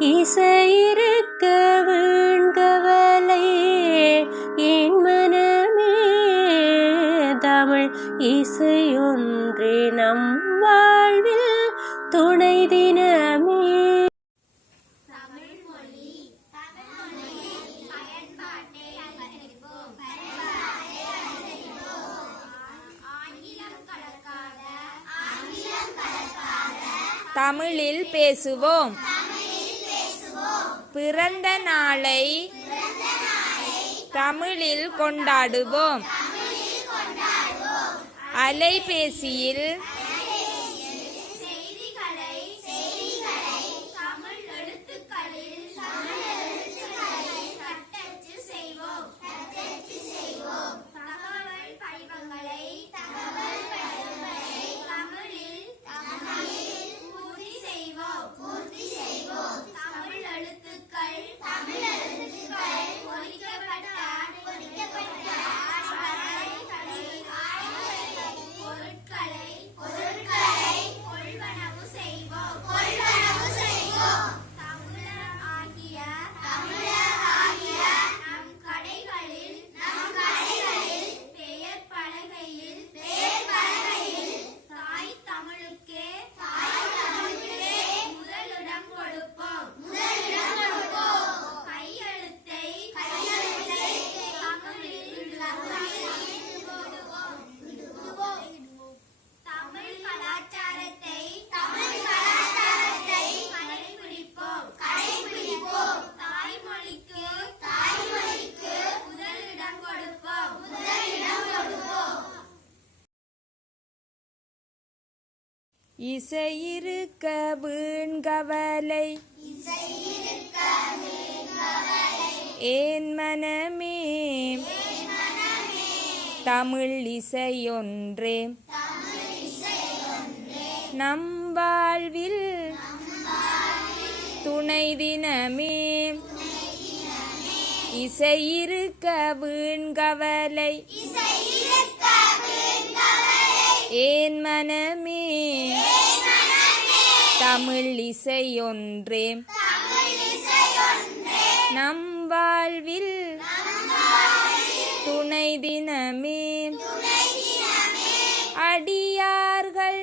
இசையிருக்க வீண்கவலை என் மனமே. தமிழ் இசையொன்றே நம் வாழ்வில் துணை தினமே. தமிழில் பேசுவோம். பிறந்த நாளை தமிழில் கொண்டாடுவோம். அலைபேசியில் இசையிருக்க வீண்கவலை ஏன் மனமே. தமிழ் இசையொன்றே நம் வாழ்வில் துணை தினமே. இசையிருக்க வீண்கவலை ஏன் மனமே. தமிழ் இசையொன்றே நம் வாழ்வில் துணை தினமே. அடியார்கள்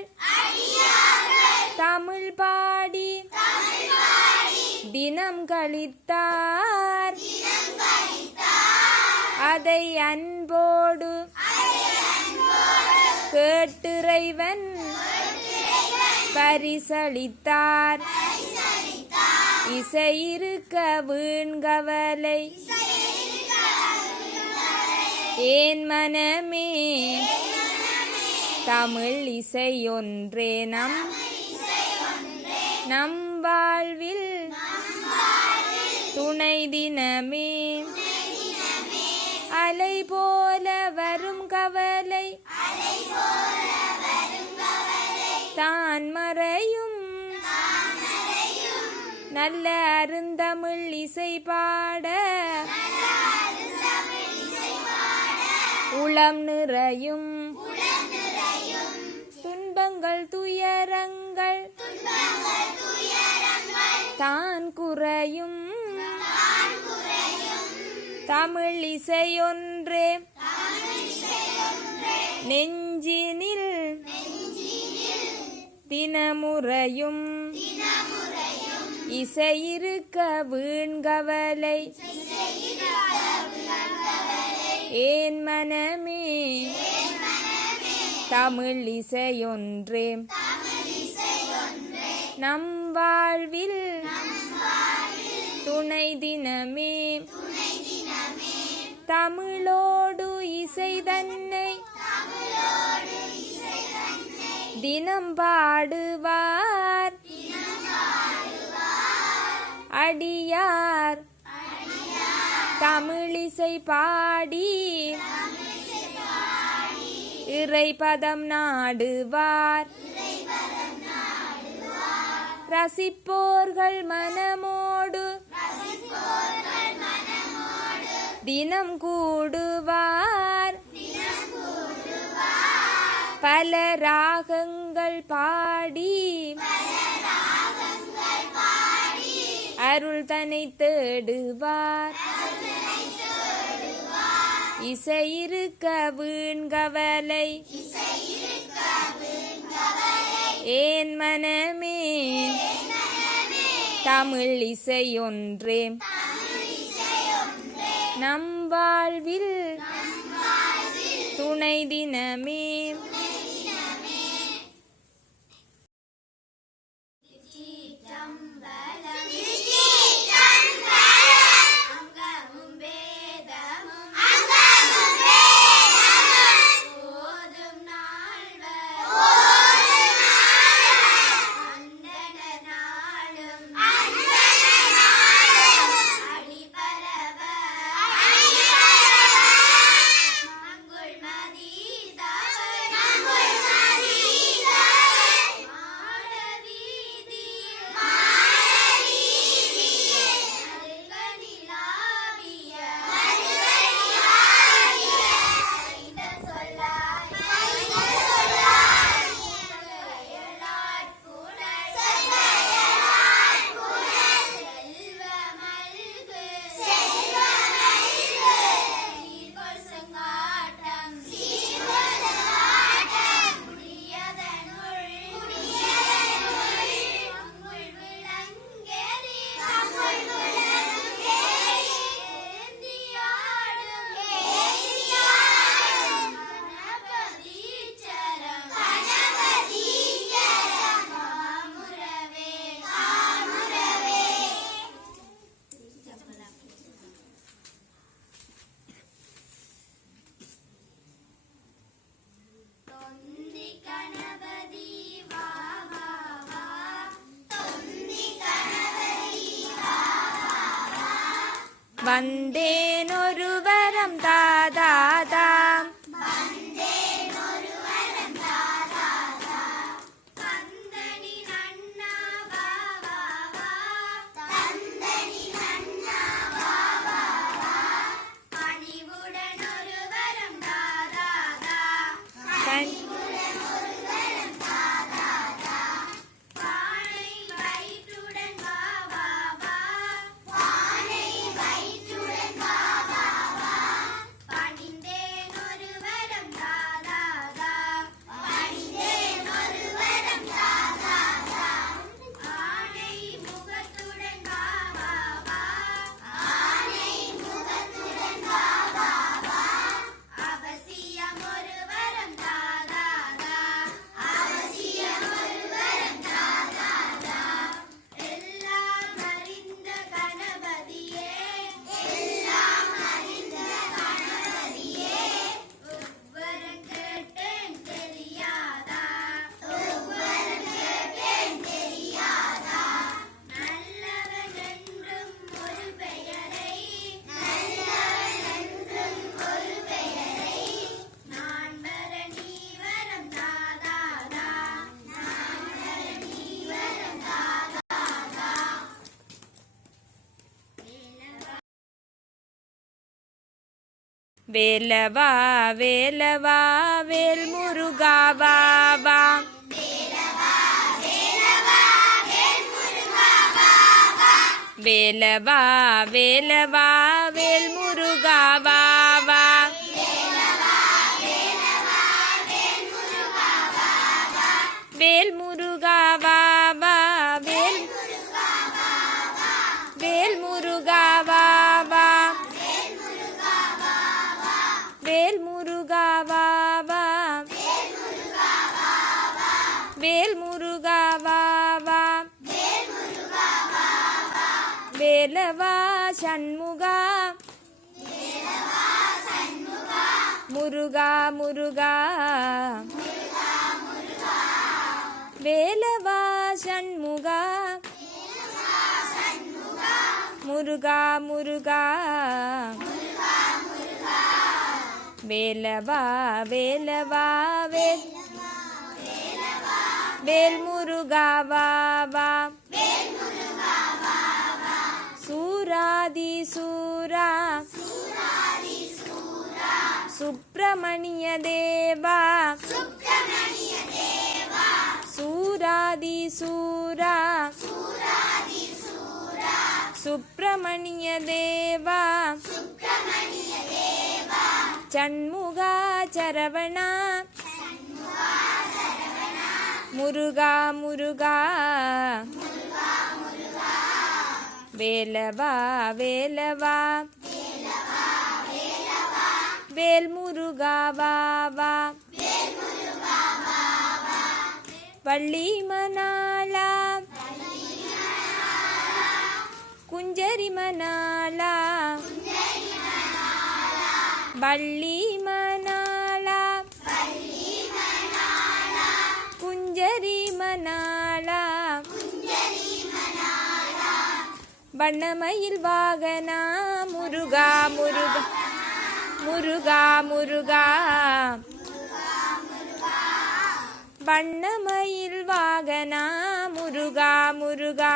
தமிழ் பாடி தினம் கழித்தார். அதை அன்போடு கேட்டிறைவன் பரிசளித்தார். இசையிருக்க வீண்கவலை ஏன் மனமே. தமிழ் இசையொன்றே நம் வாழ்வில் துணை தினமே. அலை போல வரும் கவலை தான் மறையும். நல்ல அருந்தமிழ் இசை பாட உளம் நிறையும். துன்பங்கள் துயரங்கள் தான் குறையும். தமிழ் இசையொன்றே நெஞ்சினில் தினமுறையும். இசையிருக்க வீண்கவலை ஏன் மனமே. தமிழ் இசையொன்றே நம் வாழ்வில் துணை தினமே. தமிழோடு இசை தன்னை தினம் பாடுவார் அடியார். தமிழிசை பாடி இறைபதம் நாடுவார். ரசிப்போர்கள் மனமோடு தினம் கூடுவார். பல ராகங்கள் பாடி அருள் தனை தேடுவார் இசையிருக்க வீண்கவலை ஏன் மனமே தமிழ் இசையொன்றே நம் வாழ்வில் துணை தினமே. வந்தேனொரு வரம் தாதாதாம் வேலவா வேலவா வேல் முருகா பாபா வேலவா வேலவா வேல் முருகா பாபா வேல் முருகா பாபா வேல் முருகா பாபா வேல் முருகா பாபா வேல் முருகா பாபா வேலவா சண்முகா முருகா முருகா வேலவா சண்முகா முருகா முருகா வேலவா வேலவா வேல் முருகா பாபா சூராதி சூரா சுப்பிரமணிய தேவா சூராதி சூரா சுப்பிரமணிய தேவா சண்முகா சரவணா முருகா முருகா வேலவா வேலவா வேல் முருகா வா வா வள்ளி மணாலா குஞ்சரி மணாலா வள்ளி மணாலா குஞ்சரி மணாலா வண்ணமயில் வாகனா முருகா முருகா முருகா முருகா வண்ணமயில் வாகனா முருகா முருகா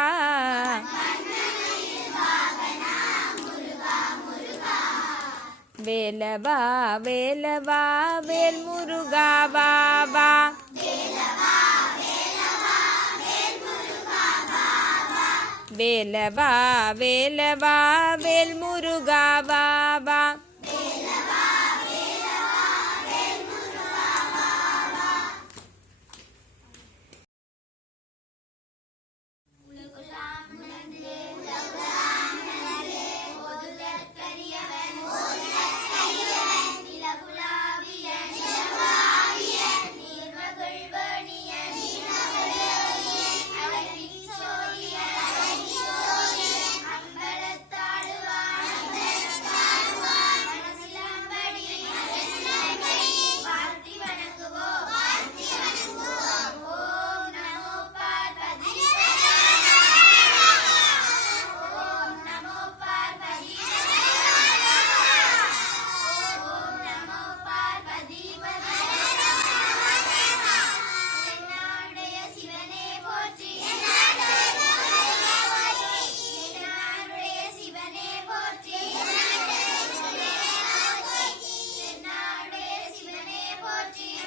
வேலவா வேலவா வேல் முருகா வா வா வேலவா வேலவா வேல் முருகா வா வா போற்றி